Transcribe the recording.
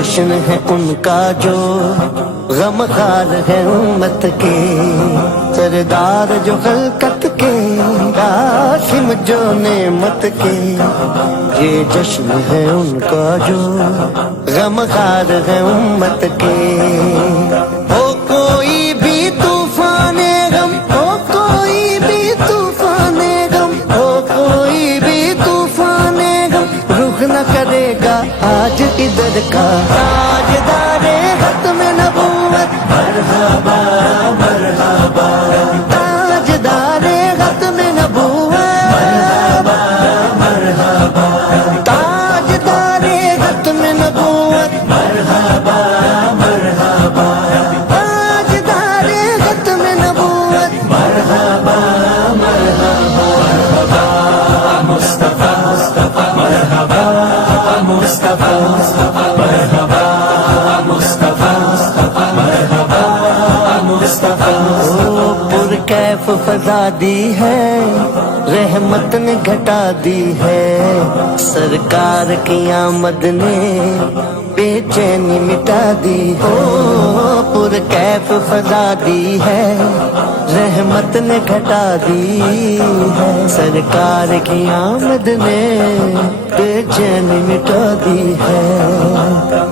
جشن ہے ان کا جو غم خار ہے امت کے، سردار جو خلقت کے، قاسم جو نعمت کے۔ یہ جشن ہے ان کا جو غم خار ہے امت کے۔ ہو کوئی بھی طوفان غم، ہو کوئی بھی طوفان غم، ہو کوئی بھی طوفان غم، رخ نہ کرے گا آج ادھر کا تاجدار ختم نبوت۔ مرحبا مرحبا تاجدار ختم نبوت۔ مرحبا مرحبا تاجدار ختم نبوت۔ مرحبا مرحبا تاجدار ختم نبوت۔ مرحبا مرحبا مصطفیٰ مصطفیٰ مرحبا مصطفیٰ مرحبا مصطفیٰ مرحبا مصطفیٰ۔ پر کیف فضا دی ہے، رحمت نے گھٹا دی ہے، سرکار کی آمد نے بے چینی مٹا دی۔ ہو پر کیف فضا دی ہے، رحمت نے گھٹا دی ہے، سرکار کی آمد نے بے چینی مٹا دی ہے۔